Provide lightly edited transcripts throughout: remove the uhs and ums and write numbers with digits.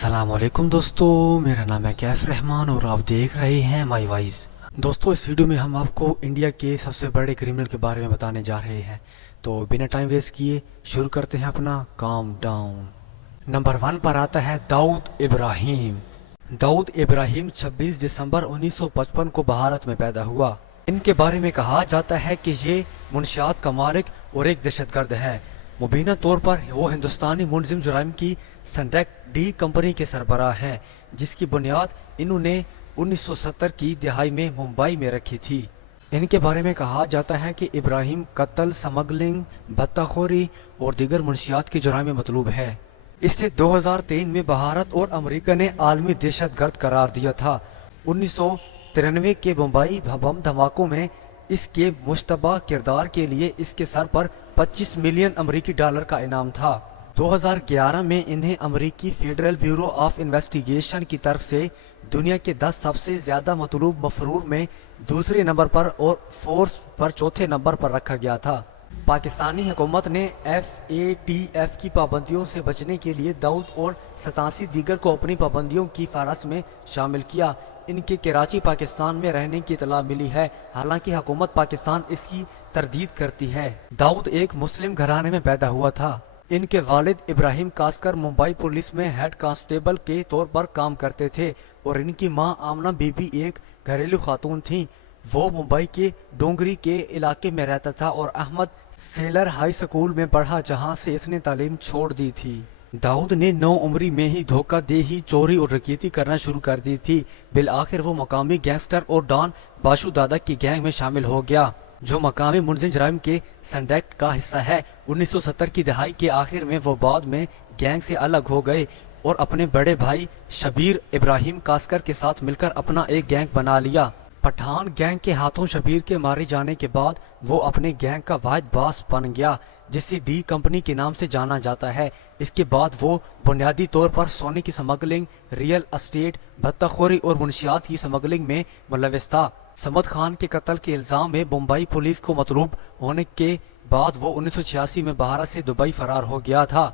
अस्सलाम वालेकुम दोस्तों, मेरा नाम है कैफ रहमान और आप देख रहे हैं माई वॉइस। दोस्तों, इस वीडियो में हम आपको इंडिया के सबसे बड़े क्रिमिनल के बारे में बताने जा रहे हैं। तो बिना टाइम वेस्ट किए शुरू करते हैं अपना काम डाउन। नंबर 1 पर आता है दाऊद इब्राहिम। दाऊद इब्राहिम 26 दिसंबर 1955 को भारत में पैदा हुआ। इनके बारे में कहा जाता है कि ये मुनशियात का मालिक और एक दहशतगर्द है। मुबीना तौर पर वो हिंदुस्तानी मुलजिम जुराइम की सनटेक डी कंपनी के सरबराह हैं, जिसकी बुनियाद इन्होंने 1970 की दहाई में मुंबई में रखी थी। इनके बारे में कहा जाता है कि इब्राहिम कत्ल, स्मगलिंग, भत्ताखोरी और दीगर मुनशियात के जुराइम में मतलूब है। इसे 2003 में भारत और अमेरिका ने आलमी दहशतगर्द करार दिया था। 1993 के मुंबई बम धमाकों में इसके मुश्तबा किरदार के लिए इसके सर पर 25 मिलियन अमेरिकी डॉलर का इनाम था। 2011 में इन्हें अमेरिकी फेडरल ब्यूरो ऑफ इन्वेस्टिगेशन की तरफ से दुनिया के 10 सबसे ज्यादा मतलूब मफरूर में दूसरे नंबर पर और फोर्स पर चौथे नंबर पर रखा गया था। पाकिस्तानी हुकूमत ने FATF की पाबंदियों से बचने के लिए दाऊद और 87 दीगर को अपनी पाबंदियों की फहरिस्त में शामिल किया। इनके कराची पाकिस्तान में रहने की इतला मिली है, हालांकि हुकूमत पाकिस्तान इसकी तरदीद करती है। दाऊद एक मुस्लिम घराने में पैदा हुआ था। इनके वालिद इब्राहिम कास्कर मुंबई पुलिस में हेड कांस्टेबल के तौर पर काम करते थे और इनकी मां आमना बीबी एक घरेलू खातून थीं। वो मुंबई के डोंगरी के इलाके में रहता था और अहमद सेलर हाई स्कूल में पढ़ा, जहां से इसने तालीम छोड़ दी थी। दाऊद ने 9 उम्री में ही धोखाधड़ी, चोरी और डकैती करना शुरू कर दी थी। बिल आखिर वो मकामी गैंगस्टर और डॉन बाशु दादा की गैंग में शामिल हो गया, जो मकामी मुलजिम जुराइम के संडेक्ट का हिस्सा है। 1970 की दहाई के आखिर में वो बाद में गैंग से अलग हो गए और अपने बड़े भाई शबीर इब्राहिम कास्कर के साथ मिलकर अपना एक गैंग बना लिया। पठान गैंग के हाथों शबीर के मारे जाने के बाद वो अपने गैंग का वाहिद बास बन गया, जिसे डी कंपनी के नाम से जाना जाता है। इसके बाद वो बुनियादी तौर पर सोने की स्मगलिंग, रियल एस्टेट, भत्ताखोरी और मुनशियात की स्मगलिंग में मुलविस था। समद खान के कत्ल के इल्जाम में मुंबई पुलिस को मतलूब होने के बाद वो 1986 में भारत से दुबई फरार हो गया था।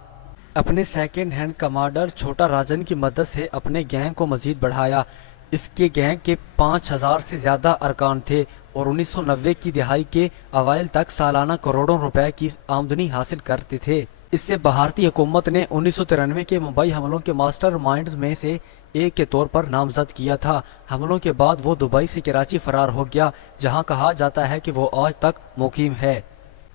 अपने सेकेंड हैंड कमांडर छोटा राजन की मदद से अपने गैंग को मजीद बढ़ाया। इसके गैंग के 5000 से ज्यादा अरकान थे और 1990 की दहाई के अवाइल तक सालाना करोड़ों रुपए की आमदनी हासिल करते थे। इससे भारतीय हुकूमत ने 1993 के मुंबई हमलों के मास्टर माइंड्स में से एक के तौर पर नामजद किया था। हमलों के बाद वो दुबई से कराची फरार हो गया, जहां कहा जाता है कि वो आज तक मुकीम है।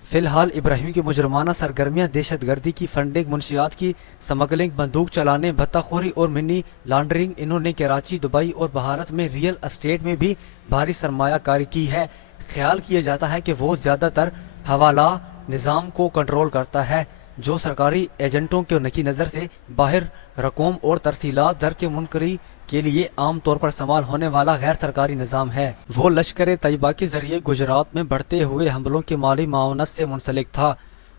फिलहाल इब्राहिम की मुजरमाना सरगर्मियां दहशतगर्दी की फंडिंग, मुनशियात की स्मगलिंग, बंदूक चलाने, भत्ताखोरी और मनी लॉन्ड्रिंग। इन्होंने कराची, दुबई और भारत में रियल एस्टेट में भी भारी सरमायाकारी की है। ख्याल किया जाता है कि वो ज्यादातर हवाला निज़ाम को कंट्रोल करता है, जो सरकारी एजेंटों के नकी नज़र से बाहर रकूम और तरसीलात दर के मुनकरी के लिए आम तौर पर इस्तेमाल होने वाला गैर सरकारी निज़ाम है। वो लश्कर तैयबा के जरिए गुजरात में बढ़ते हुए हमलों के माली मावनत से मुंसलिक था।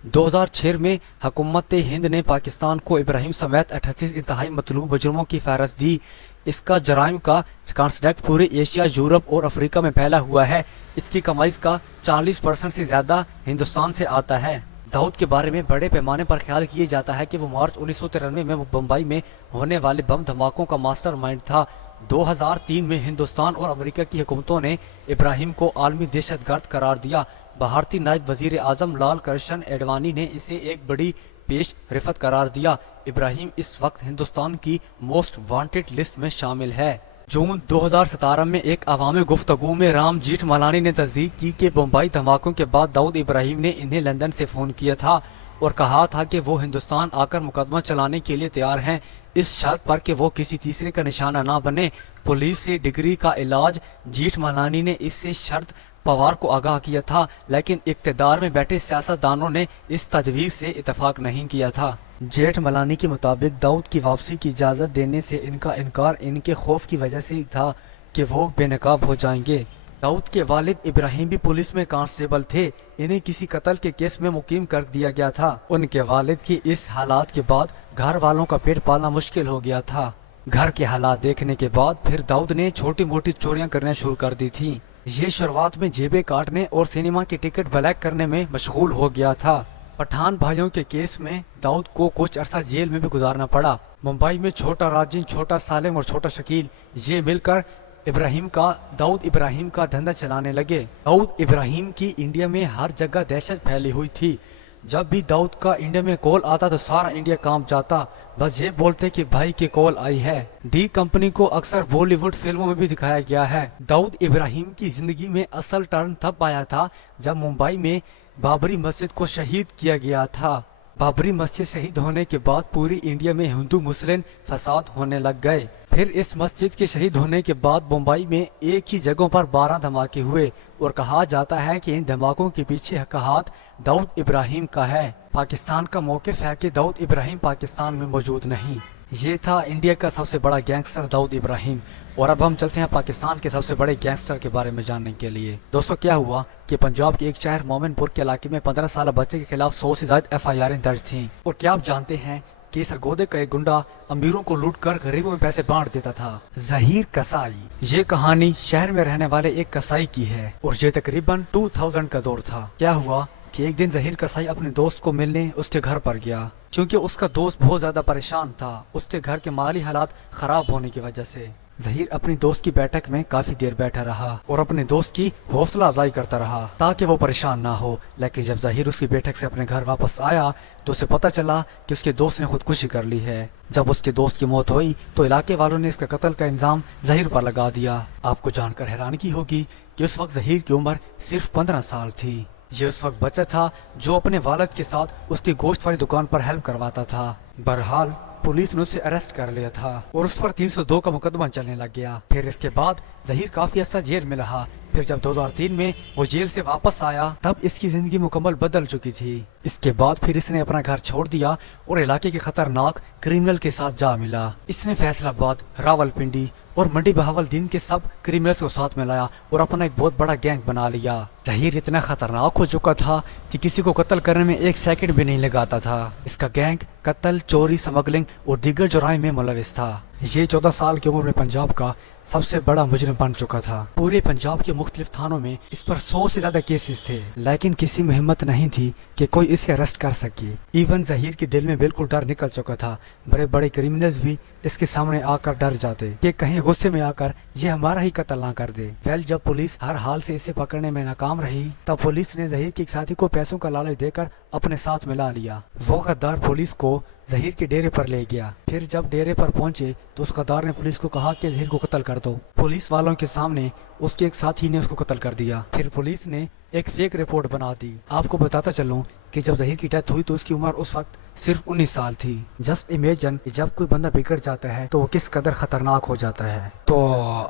2006 में हुकूमत हिंद ने पाकिस्तान को इब्राहिम समेत 38 इंतहाई मतलूब मुजरमों की फहरिस्त दी। इसका जराइम का कॉन्ट्रैक्ट पूरे एशिया, यूरोप और अफ्रीका में फैला हुआ है। इसकी कमाई का 40% से ज्यादा हिंदुस्तान से आता है। दाऊद के बारे में बड़े पैमाने पर ख्याल किया जाता है कि वो मार्च 1993 में मुंबई में होने वाले बम धमाकों का मास्टरमाइंड था। 2003 में हिंदुस्तान और अमेरिका की हुकूमतों ने इब्राहिम को आलमी दहशतगर्द करार दिया। भारतीय नायब वजीर आजम लाल कृष्ण एडवाणी ने इसे एक बड़ी पेश रिफत करार दिया। इब्राहिम इस वक्त हिंदुस्तान की मोस्ट वांटेड लिस्ट में शामिल है। जून 2017 में एक अवामी गुफ्तगू में राम जेठमलानी ने तस्दीक की कि मुंबई धमाकों के बाद दाऊद इब्राहिम ने इन्हें लंदन से फोन किया था और कहा था कि वो हिंदुस्तान आकर मुकदमा चलाने के लिए तैयार हैं, इस शर्त पर कि वो किसी तीसरे का निशाना ना बने। पुलिस से डिग्री का इलाज। जेठमलानी ने इससे शर्त पवार को आगाह किया था, लेकिन इक्तदार में बैठे सियासतदानों ने इस तजवीज से इतफाक नहीं किया था। जेठमलानी के मुताबिक दाऊद की वापसी की इजाजत देने से इनका इनकार इनके खौफ की वजह से था कि वो बेनकाब हो जाएंगे। दाऊद के वालिद इब्राहिम भी पुलिस में कांस्टेबल थे। इन्हें किसी कत्ल के केस में मुकीम कर दिया गया था। उनके वालिद की इस हालात के बाद घर वालों का पेट पालना मुश्किल हो गया था। घर के हालात देखने के बाद फिर दाऊद ने छोटी मोटी चोरियां करना शुरू कर दी थी। ये शुरुआत में जेबें काटने और सिनेमा की टिकट ब्लैक करने में मशगूल हो गया था। पठान भाइयों के केस में दाऊद को कुछ अरसा जेल में भी गुजारना पड़ा। मुंबई में छोटा राजिन, छोटा सालिम और छोटा शकील ये मिलकर दाऊद इब्राहिम का धंधा चलाने लगे। दाऊद इब्राहिम की इंडिया में हर जगह दहशत फैली हुई थी। जब भी दाऊद का इंडिया में कॉल आता तो सारा इंडिया कांप जाता, बस ये बोलते कि भाई की कॉल आई है। डी कंपनी को अक्सर बॉलीवुड फिल्मों में भी दिखाया गया है। दाऊद इब्राहिम की जिंदगी में असल टर्न तब आया था जब मुंबई में बाबरी मस्जिद को शहीद किया गया था। बाबरी मस्जिद शहीद होने के बाद पूरी इंडिया में हिंदू मुस्लिम फसाद होने लग गए। फिर इस मस्जिद के शहीद होने के बाद मुंबई में एक ही जगहों पर 12 धमाके हुए और कहा जाता है कि इन धमाकों के पीछे का हाथ दाऊद इब्राहिम का है। पाकिस्तान का मौक़िफ़ है कि दाऊद इब्राहिम पाकिस्तान में मौजूद नहीं। ये था इंडिया का सबसे बड़ा गैंगस्टर दाऊद इब्राहिम। और अब हम चलते हैं पाकिस्तान के सबसे बड़े गैंगस्टर के बारे में जानने के लिए। दोस्तों, क्या हुआ कि पंजाब के एक शहर मोमिनपुर के इलाके में 15 साल बच्चे के खिलाफ 100 से ज्यादा FIR दर्ज थी। और क्या आप जानते हैं कि सरगोदे का एक गुंडा अमीरों को लूट कर गरीबों में पैसे बांट देता था? जहीर कसाई। ये कहानी शहर में रहने वाले एक कसाई की है और ये तकरीबन 2000 का दौर था। क्या हुआ कि एक दिन जहीर कसाई अपने दोस्त को मिलने उसके घर पर गया, क्योंकि उसका दोस्त बहुत ज्यादा परेशान था उसके घर के माली हालात खराब होने की वजह से। जहीर अपनी दोस्त की बैठक में काफी देर बैठा रहा और अपने दोस्त की हौसला अफजाई करता रहा ताकि वो परेशान ना हो। लेकिन जब जहीर उसकी बैठक से अपने घर वापस आया तो उसे पता चला कि उसके दोस्त ने खुदकुशी कर ली है। जब उसके दोस्त की मौत हुई तो इलाके वालों ने इसका कत्ल का इल्जाम जहीर पर लगा दिया। आपको जानकर हैरानगी होगी कि उस वक्त जहीर की उम्र सिर्फ 15 साल थी। ये उस वक्त बच्चा था जो अपने वालिद के साथ उसकी गोश्त वाली दुकान पर हेल्प करवाता था। बहरहाल पुलिस ने उसे अरेस्ट कर लिया था और उस पर 302 का मुकदमा चलने लग गया। फिर इसके बाद जहीर काफी अर्सा जेल में रहा। फिर जब 2003 में वो जेल से वापस आया तब इसकी जिंदगी मुकम्मल बदल चुकी थी। इसके बाद फिर इसने अपना घर छोड़ दिया और इलाके के खतरनाक क्रिमिनल के साथ जा मिला। इसने फैसलाबाद, रावलपिंडी और मंडी बहावलदीन के सब क्रिमिनल्स को साथ में लाया और अपना एक बहुत बड़ा गैंग बना लिया। जहीर इतना खतरनाक हो चुका था कि किसी को कत्ल करने में 1 सेकंड भी नहीं लगाता था। इसका गैंग कत्ल, चोरी, स्मगलिंग और दीगर जुराइम में मुलविस था। ये 14 साल की उम्र में पंजाब का सबसे बड़ा मुजरिम बन चुका था। पूरे पंजाब के मुख्तलिफ थानों में इस पर 100 से ज्यादा केसेस थे, लेकिन किसी में हिम्मत नहीं थी कि कोई इसे अरेस्ट कर सके। इवन जहीर के दिल में बिल्कुल डर निकल चुका था। बड़े बड़े क्रिमिनल्स भी इसके सामने आकर डर जाते कि कहीं गुस्से में आकर ये हमारा ही कत्ल ना कर दे। वेल, जब पुलिस हर हाल से इसे पकड़ने में नाकाम रही तब पुलिस ने जहीर के एक साथी को पैसों का लालच देकर अपने साथ मिला लिया। वो गद्दार पुलिस को जहीर के डेरे पर ले गया। फिर जब डेरे पर पहुंचे तो उस गद्दार ने पुलिस को कहा कि जहीर को कत्ल कर दो। पुलिस वालों के सामने उसके एक साथी ने उसको कत्ल कर दिया। फिर पुलिस ने एक फेक रिपोर्ट बना दी। आपको बताता चलूं कि जब जहीर की डेथ हुई तो उसकी उम्र उस वक्त सिर्फ 19 साल थी। जस्ट इमेजिन जब कोई बंदा बिगड़ जाता है तो वो किस कदर खतरनाक हो जाता है। तो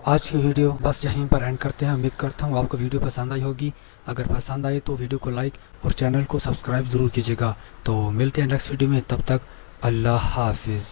आज की वीडियो बस यहीं पर एंड करते हैं। उम्मीद करता हूँ आपको वीडियो पसंद आई होगी। अगर पसंद आई तो वीडियो को लाइक और चैनल को सब्सक्राइब जरूर कीजिएगा। तो मिलते हैं नेक्स्ट वीडियो में, तब तक अल्लाह हाफिज।